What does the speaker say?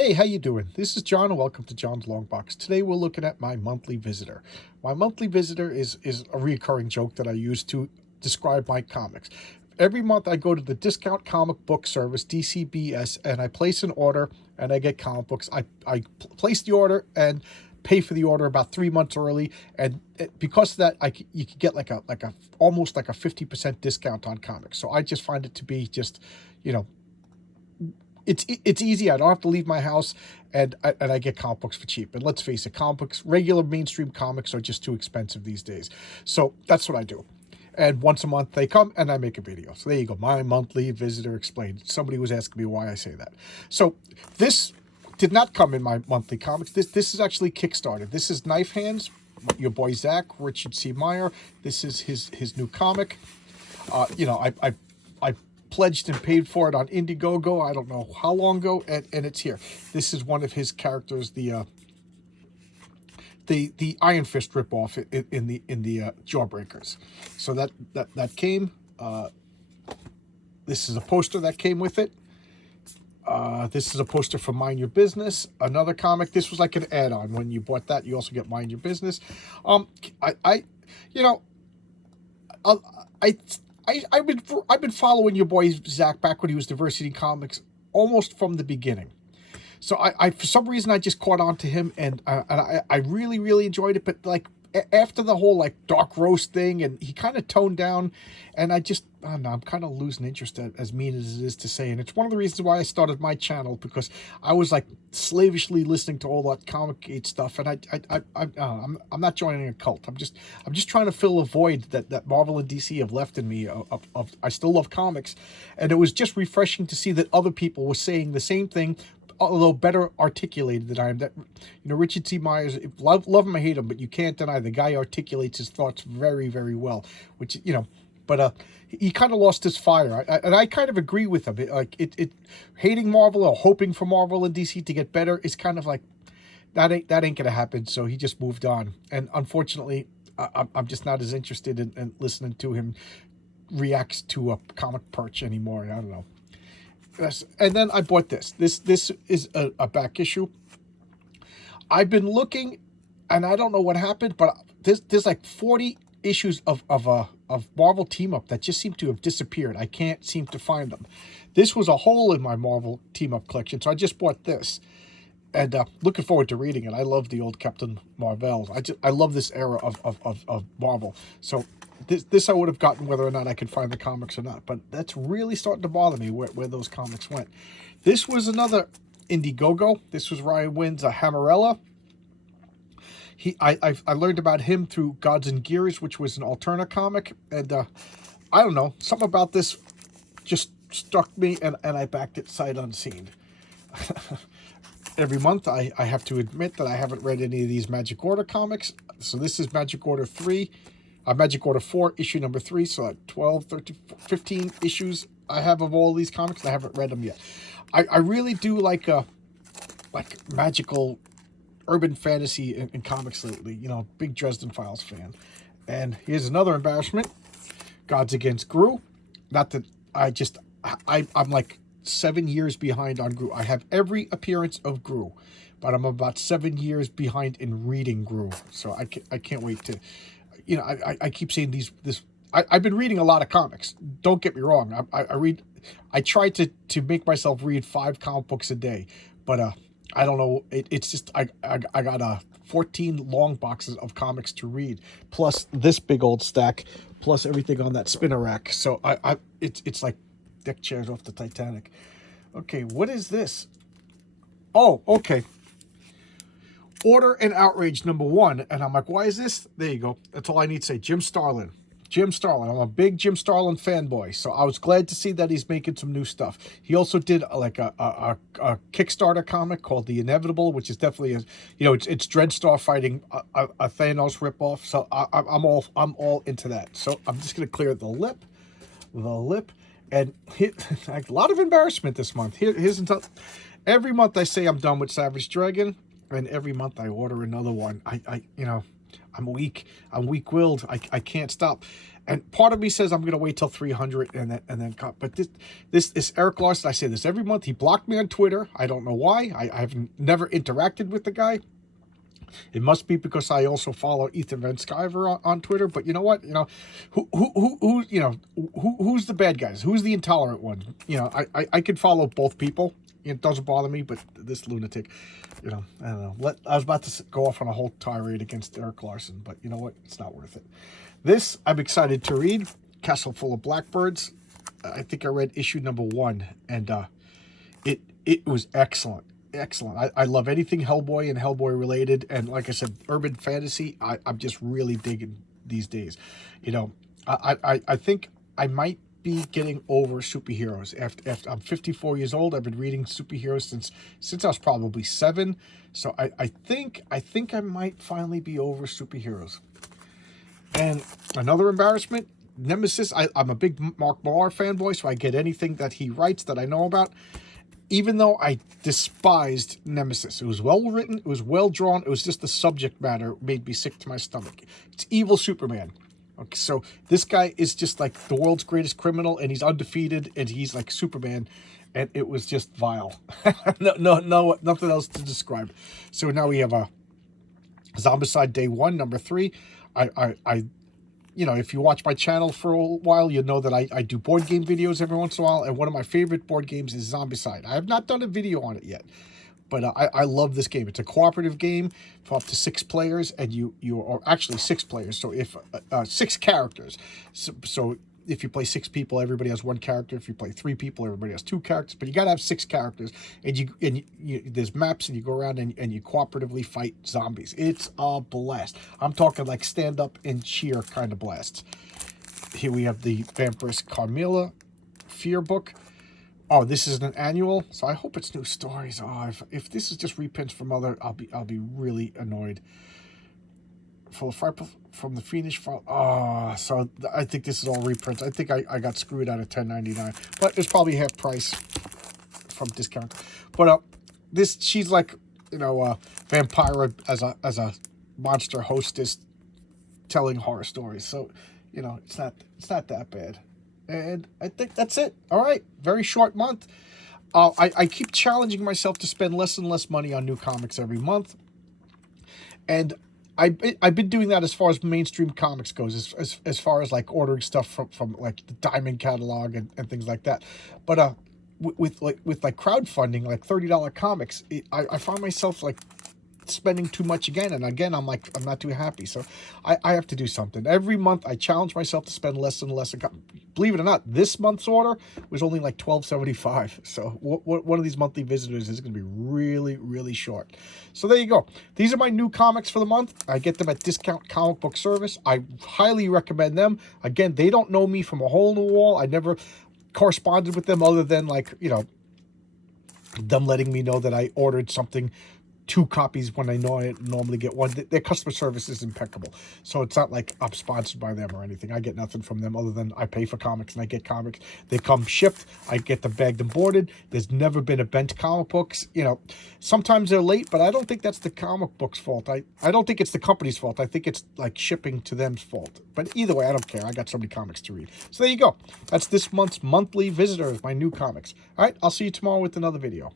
Hey, how you doing? This is John, and welcome to John's Long Box. Today we're looking at my monthly visitor. My monthly visitor is a recurring joke that I use to describe my comics. Every month I go to the discount comic book service, DCBS, and I place an order and I get comic books. I place the order and pay for the order about 3 months early, and because of that, you can get like a almost like a 50% discount on comics. So I just find it to be just, you know, it's easy. I don't have to leave my house, and I get comic books for cheap. And let's face it, comic books, regular mainstream comics, are just too expensive these days. So that's what I do. And once a month they come and I make a video. So there you go. My monthly visitor explained. Somebody was asking me why I say that. So this did not come in my monthly comics. This is actually Kickstarted. This is Knife Hands, your boy Zach, Richard C. Meyer. This is his new comic. I pledged and paid for it on Indiegogo. I don't know how long ago, and it's here. This is one of his characters, the Iron Fist ripoff in the Jawbreakers. So that came. This is a poster that came with it. This is a poster for Mind Your Business, another comic. This was like an add-on. When you bought that, you also get Mind Your Business. I've been following your boy Zach back when he was Diversity Comics almost from the beginning. So I for some reason I just caught on to him, and I really enjoyed it. But like after the whole like dark roast thing, and he kind of toned down, and I don't know, I'm kind of losing interest, as mean as it is to say. And it's one of the reasons why I started my channel, because I was like slavishly listening to all that Comic Gate stuff, and I'm not joining a cult. I'm just trying to fill a void that Marvel and DC have left in me. I still love comics, and it was just refreshing to see that other people were saying the same thing, although better articulated than I am. That, Richard C. Myers, love him or hate him, but you can't deny the guy articulates his thoughts very well. Which, but he kind of lost his fire, and I kind of agree with him. Hating Marvel or hoping for Marvel and DC to get better is kind of like that ain't gonna happen. So he just moved on, and unfortunately, I'm just not as interested in listening to him reacts to a comic perch anymore. I don't know. And then I bought this. This is a back issue. I've been looking, and I don't know what happened, but there's like 40 issues of Marvel Team Up that just seem to have disappeared. I can't seem to find them. This was a hole in my Marvel Team Up collection, so I just bought this, and looking forward to reading it. I love the old Captain Marvel. I love this era of Marvel. So this I would have gotten whether or not I could find the comics or not. But that's really starting to bother me where those comics went. This was another Indiegogo. This was Ryan Wynn's Hammerella. I learned about him through Gods and Gears, which was an Alterna comic. And I don't know, something about this just struck me, and I backed it sight unseen. Every month I have to admit that I haven't read any of these Magic Order comics. So this is Magic Order 3. Magic Order 4, issue number 3, so like 12, 13, 15 issues I have of all these comics. I haven't read them yet. I really do like magical urban fantasy in comics lately. Big Dresden Files fan. And here's another embarrassment. Gods Against Gru. Not that I'm like 7 years behind on Gru. I have every appearance of Gru, but I'm about 7 years behind in reading Gru. So I can't wait to... I keep saying I've been reading a lot of comics. Don't get me wrong. I try to make myself read 5 comic books a day, but I don't know. It's just I got 14 long boxes of comics to read, plus this big old stack, plus everything on that spinner rack. So it's like deck chairs off the Titanic. Okay, what is this? Oh, okay. Order and Outrage #1, and I'm like, why is this? There you go. That's all I need to say. Jim Starlin. I'm a big Jim Starlin fanboy, so I was glad to see that he's making some new stuff. He also did like a Kickstarter comic called The Inevitable, which is definitely it's Dreadstar fighting a Thanos ripoff. So I'm all into that. So I'm just gonna clear the lip, and a lot of embarrassment this month. Here's every month I say I'm done with Savage Dragon. And every month I order another one. I'm weak. I'm weak-willed. I can't stop. And part of me says I'm gonna wait till 300 and then cut. But this Eric Larson, I say this every month. He blocked me on Twitter. I don't know why. I've never interacted with the guy. It must be because I also follow Ethan Van Sciver on Twitter. But you know what? You know, who's the bad guys? Who's the intolerant one? You know, I could follow both people. It doesn't bother me, but this lunatic, you know, I don't know. I was about to go off on a whole tirade against Eric Larson, but you know what? It's not worth it. This I'm excited to read. Castle Full of Blackbirds. I think I read issue number 1, and it was excellent. Excellent. I love anything Hellboy and Hellboy related, and like I said, urban fantasy. I'm just really digging these days. You know, I think I might be getting over superheroes. After I'm 54 years old, I've been reading superheroes since I was probably 7. So I think I might finally be over superheroes. And another embarrassment, Nemesis. I'm a big Mark Millar fanboy, so I get anything that he writes that I know about. Even though I despised Nemesis. It was well written, it was well drawn, it was just the subject matter made me sick to my stomach. It's evil Superman. Okay, so this guy is just like the world's greatest criminal, and he's undefeated, and he's like Superman, and it was just vile. No, nothing else to describe. So now we have a Zombicide Day 1, number 3. I you know, if you watch my channel for a while, you know that I do board game videos every once in a while, and one of my favorite board games is Zombicide. I have not done a video on it yet, but I love this game. It's a cooperative game for up to 6 players, and you are actually 6 players. So if 6 characters, so if you play 6 people, everybody has 1 character. If you play 3 people, everybody has 2 characters. But you gotta have 6 characters, and you there's maps, and you go around and you cooperatively fight zombies. It's a blast. I'm talking like stand up and cheer kind of blasts. Here we have the Vampiress Carmilla Fear book. Oh, this is an annual, so I hope it's new stories. Oh, if this is just reprints from other, I'll be really annoyed. Full of from the Fiendish file. Oh, so I think this is all reprints. I think I got screwed out of $10.99, but it's probably half price from discount. But she's like, you know, Vampira as a monster hostess telling horror stories. So, you know, it's not that bad. And I think that's it. All right, very short month. I keep challenging myself to spend less and less money on new comics every month, and I've been doing that as far as mainstream comics goes, as far as like ordering stuff from like the Diamond catalog and things like that. But with crowdfunding, like $30 comics, I find myself like spending too much again, and again I'm not too happy. So I have to do something. Every month I challenge myself to spend less and less. Believe it or not, this month's order was only like $12.75. So one of these monthly visitors is going to be really, really short. So there you go. These are my new comics for the month. I get them at Discount Comic Book Service. I highly recommend them. Again, they don't know me from a hole in the wall. I never corresponded with them other than, like, you know, them letting me know that I ordered something 2 copies when I know I normally get 1. Their customer service is impeccable. So it's not like I'm sponsored by them or anything. I get nothing from them other than I pay for comics and I get comics. They come shipped. I get them bagged and boarded. There's never been a bent comic books. You know, sometimes they're late, but I don't think that's the comic book's fault. I don't think it's the company's fault. I think it's like shipping to them's fault. But either way, I don't care. I got so many comics to read. So there you go. That's this month's monthly visitors, my new comics. All right, I'll see you tomorrow with another video.